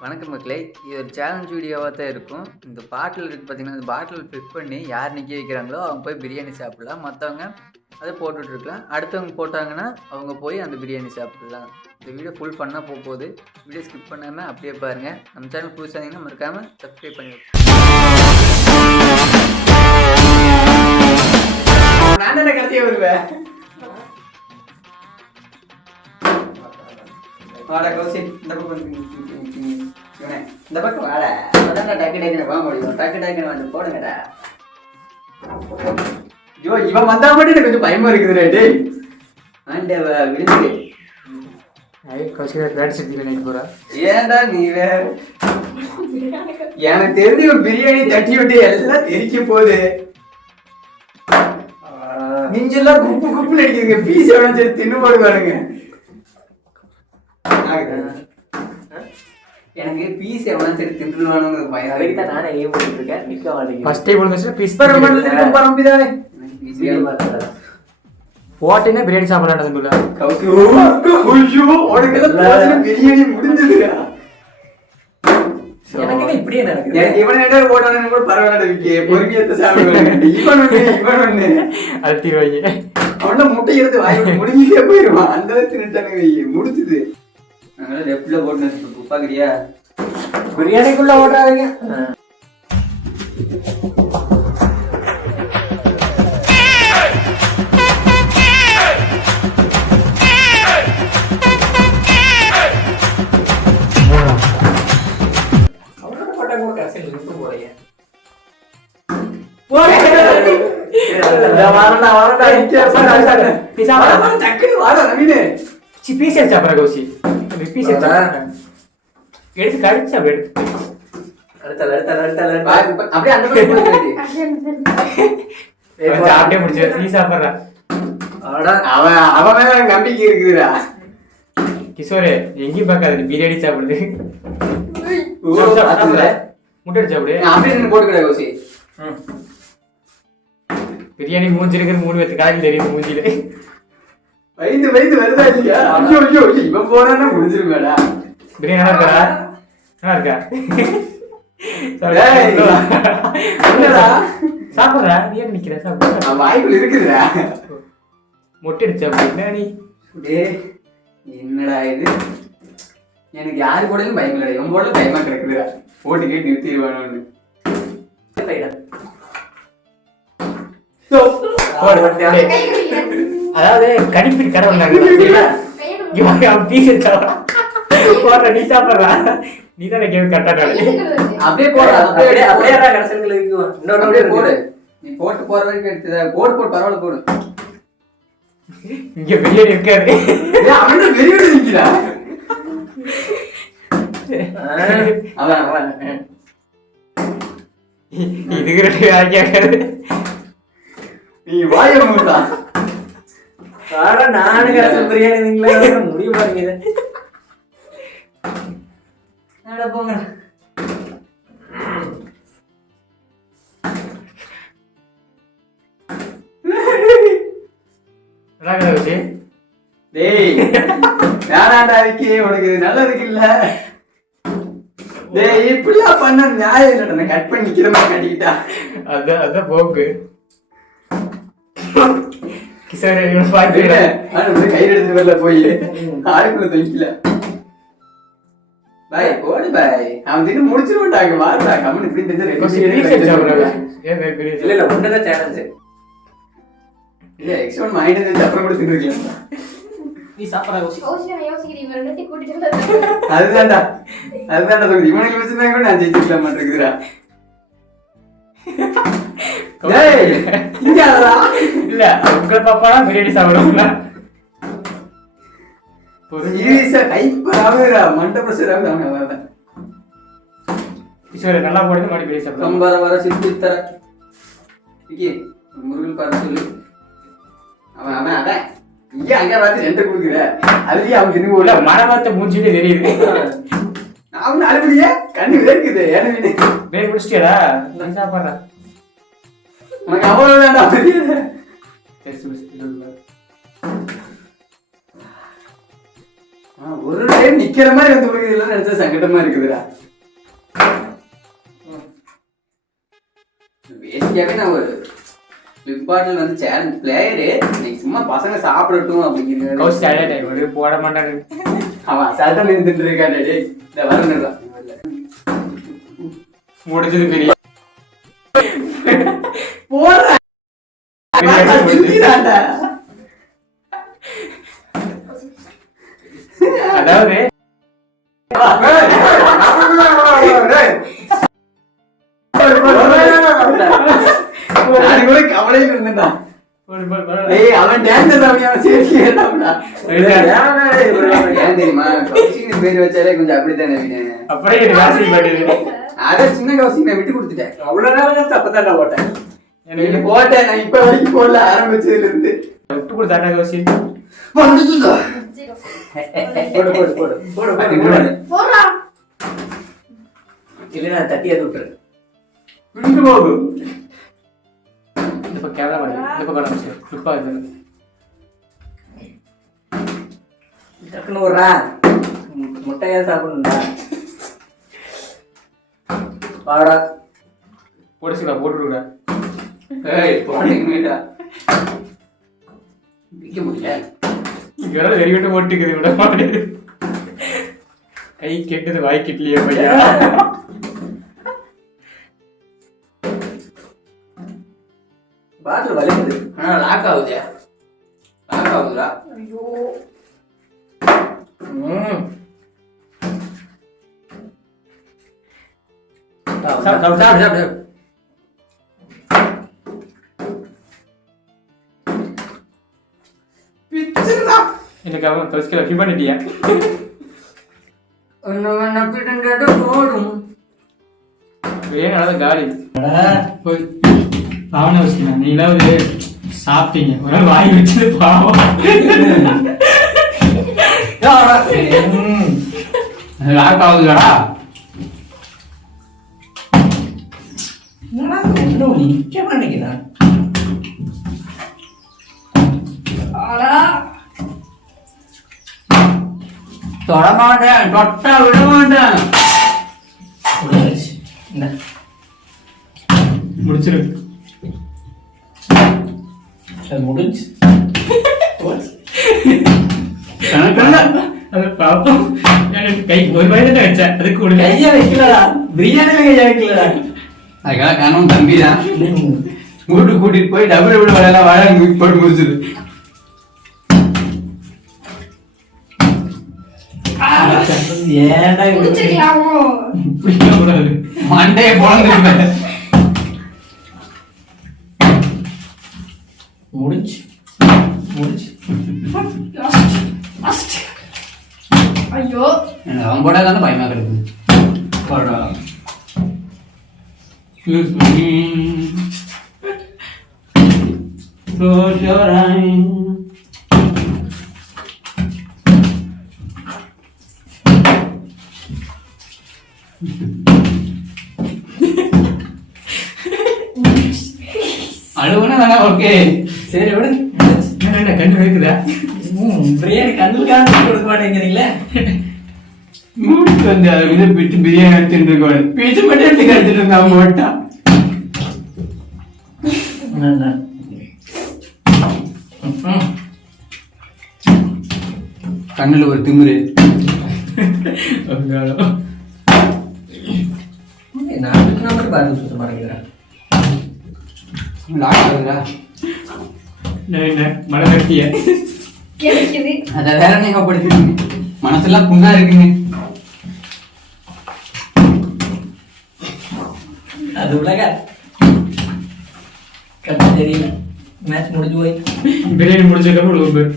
வணக்கம் மக்களே, இது ஒரு சேலஞ்ச் வீடியோவாக தான் இருக்கும். இந்த பாட்டில் இருக்குது பார்த்தீங்கன்னா, அந்த பாட்டில் ஃபிட் பண்ணி யார் நிற்க வைக்கிறாங்களோ அவங்க போய் பிரியாணி சாப்பிட்லாம். மற்றவங்க அதை போட்டுட்ருக்கலாம். அடுத்தவங்க போட்டாங்கன்னா அவங்க போய் அந்த பிரியாணி சாப்பிட்லாம். இந்த வீடியோ ஃபுல் பண்ணால் போகுது. வீடியோ ஸ்கிப் பண்ணாமல் அப்படியே பாருங்கள். நம்ம சேனல் புதுசாக இருந்தீங்கன்னா மறக்காமல் சப்ஸ்கிரைப் பண்ணி நான் என்ன கடைசியாக வருவேன். வாடா கௌசி, இந்த பக்கம் வாடா. அதான் டக்கு டக்குன்னு போக முடியும். டக்கு டக்குன்னு வந்து போடுங்கடா. ஐயோ, இவன் வந்தா மட்டும் எனக்கு கொஞ்சம் பயமா இருக்குது. ரேட்டு ஆண்டவ விழுந்து ஏன்டா நீ வேற. எனக்கு தெரிஞ்சு ஒரு பிரியாணி தட்டி விட்டு எல்லாம் தெரிக்க போகுது. நெஞ்செல்லாம் குப்பு குப்புன்னு அடிக்குதுங்க. பீஸ் எவ்வளோ சரி தின்னு போடுவானுங்க. எனக்கு பீஸ் எவ்வளோ சரி தின்றுவானுங்க பயம். அதுக்கு தான் நானே ஏன் போட்டுட்டு இருக்கேன். நிக்க மாட்டேங்குது. ஃபர்ஸ்ட் டைம் வந்துச்சு பீஸ் பரம்பரல பரம்பிதானே. பீஸ் போட்டேனே பிரியாணி சாப்பிடலாம் தம்புல. கவுசி ஓய்யோ உனக்கு எல்லாம் பிரியாணி முடிஞ்சதுடா. எனக்கு இப்படியே நடக்குது. எனக்கு இவன் என்ன போட்டானே கூட பரவாயில்லை. விக்கி பொறுமையத்தை சாப்பிடுவாங்க. இவன் ஒண்ணு அழுத்திடுவாங்க. அவன முட்டை எடுத்து வாங்கி முடிஞ்சிட்டே போயிடுவான். அந்த அளவுக்கு நிட்டானுங்க. முடிச்சுது. அதனால லெஃப்ட்ல போட்டு பாக்குறியா? பிரியாணிக்குள்ள ஓடுறாங்க. எடுத்து கடிச்சா நம்பிக்கை இருக்குதுடா. கிஷோரே எங்கேயும் பார்க்காது பிரியாணி சாப்பிடுது. முட்டை சாப்பிடு போட்டு பிரியாணி மூஞ்சி இருக்கிற 3 பேருக்கு காய்க்கு தெரியுது. மூஞ்சில வயிறு வருதா இல்லையா? ஐயோ ஐயோ இவன் போனா முடிஞ்சிருமேடா. பிரியாணி நல்லா இருக்கா? நல்லா இருக்கா? சாப்பிட்றா. நீ ஏன் நிக்கிற? சாப்பிட்ற வாய்க்குள்ள இருக்குதுடா. மொட்டை அடிச்சா அப்படின்னா நீ என்னடா இது? எனக்கு யாரு போடலும் பயம் இல்லடா. இவன் போடல பயமா கிடக்குதுடா. போட்டு கேட்டு நிறுத்திடுவானு. அதாவது கடிப்பிடி கடவுள் நீ சாப்பிடுறா. நீ தானே கேள்வி கரெக்டா அப்படியே போடு. நீ போட்டு போற வரைக்கும் எடுத்து போடு பரவாயில்ல போடு. இங்க பிரியாணி இருக்காது. அவன் பிரியாணி நிக்கிறா. இதுக்கு நீ வாய மூடா. ஆனா நானு கரெக்ட் பிரியாணி நீங்களே முடிய மாட்டேங்குது. நட போங்க. டேய் வேணாண்டா விக்கி, உனக்கு நல்லதுக்கு இல்ல. டேய் இப்படிலாம் பண்ண நியாயம் இல்லடா. கட் பண்ணி நிக்கிற மாதிரி கட்டிக்கிட்டா. அதான் போக்கு. கிஷோரே கயிறு எடுத்து வரல போய் ஆளுக்குள்ள தொங்கிக்கல. பாய் போடு பாய். அவன் தின்னு முடிச்சிட மாட்டாங்க. மாறுடா கம்மன் இப்படி இல்ல ஒண்ணுதான் சேலஞ்சு இல்ல. எக்ஸ்ட்ரா மைண்ட் அப்புறம் கூட தின்னுருக்கலாம். நீ சாப்பிடா அதுதான்டா இவனுக்கு வச்சிருந்தா கூட நான் ஜெயிச்சிருக்க மாட்டேங்குதுடா. இல்ல உங்களை பாப்பானா பிரியாணி சாப்பிடுவாங்க. நல்லா போடுங்க மாடி பிரியாணி சாப்பிடுவாங்க. வர சிரிச்சு தர முருகன் பாரு சொல்லு. அவன் அதான் இங்க அங்க பார்த்து 2 கொடுக்குற. அதுலயே அவன் தின்னு போல மனவார்த்தை மூஞ்சிலே தெரியுது. அவன் அழுபடியே கண்ணு வேர்க்குது. ஏன்னு வேர் குடிச்சிட்டியடா? நான் சாப்பிட்றேன். உனக்கு அவ்வளவு வேண்டாம். ஒரு டைம் நிக்கிற மாதிரி வந்து போய் நினைச்சா சங்கடமா இருக்குதுடா. பேசிக்காவே நான் ஒரு பிக் பாட்டில் வந்து சேலஞ்ச் பிளேயரு. இன்னைக்கு சும்மா பசங்க சாப்பிடட்டும் அப்படிங்கிறது போட மாட்டாரு. அவன் அசால்ட்டா நின்றுட்டு இருக்காரு. இந்த வரணுடா முடிச்சது பெரிய போடுறா அதாவது கவலையில் இருந்தா அவன் டான்ஸ் ஏன் தெரியுமா கௌசிக்கு பேர் வச்சாலே கொஞ்சம் அப்படித்தானே. அதை சின்ன கௌசிக்கு நான் விட்டு கொடுத்துட்டேன். அவ்வளவு நேரம் அப்பதான் போட்டேன். எனக்கு போட்டேன். நான் இப்ப வரைக்கும் போடல ஆரம்பிச்சதுல இருந்து விட்டு கொடுத்தாட்டா கௌசி இல்ல தட்டி அது விட்டுரு. இந்த கேமரா மாதிரி இந்த பக்கம் ஃபிளிப்பா இருக்கு. டக்குன்னு விடுறா. முட்டையா சாப்பிடணும்டா. வாடா போட்டுச்சுடா போட்டுருடா. ஏய் போடுங்கடா. பிக்க முடியல. இங்க வர வெறிவிட்டு ஓட்டிக்குது விட மாட்டேங்குது. கை கெட்டது வாய் கெட்டலையே பையா. பாட்டில் வலிக்குது. ஆனா லாக் ஆகுதே. லாக் ஆகுதுடா. ஐயோ. சாப்பிடு. எனக்கு அவன் கௌசிக்கல ஹியூமனிட்டியா போடும். ஏன் காலி பாவனை வச்சுக்கணும். நீங்களாவது சாப்பிட்டீங்க ஒரு நாள் வாங்கி வச்சது பாவம். லாக் ஆகுதுடா. நிக்க மாட்டேங்குதா. தொட மாட்டேன். தொட்டா விட மாட்டேன். முடிச்சிரு. முடிஞ்சு பாப்போம். கை ஒரு வயது வச்சேன் அதுக்கு ஒரு கையா வைக்கலடா. பிரியாணில கையா வைக்கலடா. அதுக்காக கணவன் தம்பி தான் வீட்டுக்கு கூட்டிட்டு போய் டபுள் விளையாட வாழ போட்டு முடிச்சிரு. மண்டைய பொழந்து முடிச்சு ஐயோ அவன் போடாதான் பயமா கிடக்குது. Close your eyes. அழுவுனா தானே ஓகே. சரி விடு. கண்ணு வைக்குதா? பிரியாணி கண்ணுக்கு கொடுக்க மாட்டேங்கிறீங்களே. மூடிக்கு வந்து அதை விட பிட்டு பிரியாணி எடுத்துட்டு இருக்கோம். பீச்சு மட்டும் எடுத்து எடுத்துட்டு இருந்தான் போட்டா. கண்ணுல ஒரு திமிரு. நான் பார்த்து சுத்த மாட்டேங்கிறேன். மழை கட்டிய அத வேற ஞாபகப்படுத்தி மனசெல்லாம் புண்ணா இருக்குங்க. அது உலக கட்ட தெரியல. மேட்ச் முடிஞ்சு போய் பிரியாணி முடிச்சதுக்கப்புறம்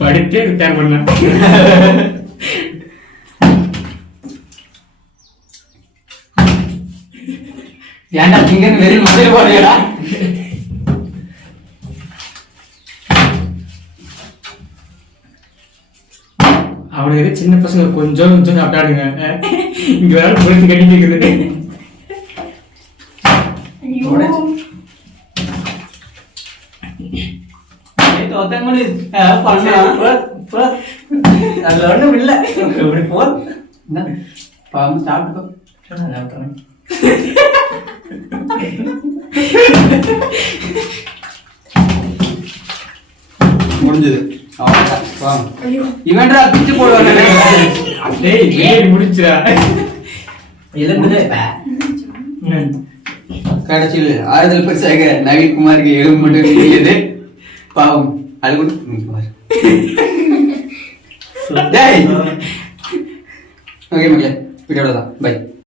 படித்தே ரிட்டையர் பண்ண. ஏன்டா திங்கன்னு வெறும் மதுரை போறியடா. அவனுக்கு சின்ன பசங்க கொஞ்சம் கொஞ்சம் சாப்பிட்டாடுங்க. இங்க வேற பொறுத்து கட்டி கேக்குது. அதுல ஒண்ணும் இல்ல இப்படி போ பாவம் சாப்பிட்டு முடிஞ்சது இவன்டா பிச்சு போடுவாங்க முடிச்சுடா எலும்புல கடைசியில் ஆறுதல் பெருசாக நவீன்குமாருக்கு எலும்பு மட்டும் தெரியுது பாவம் அது கூட ஓகே மக்களே வீடியோட தான் பை.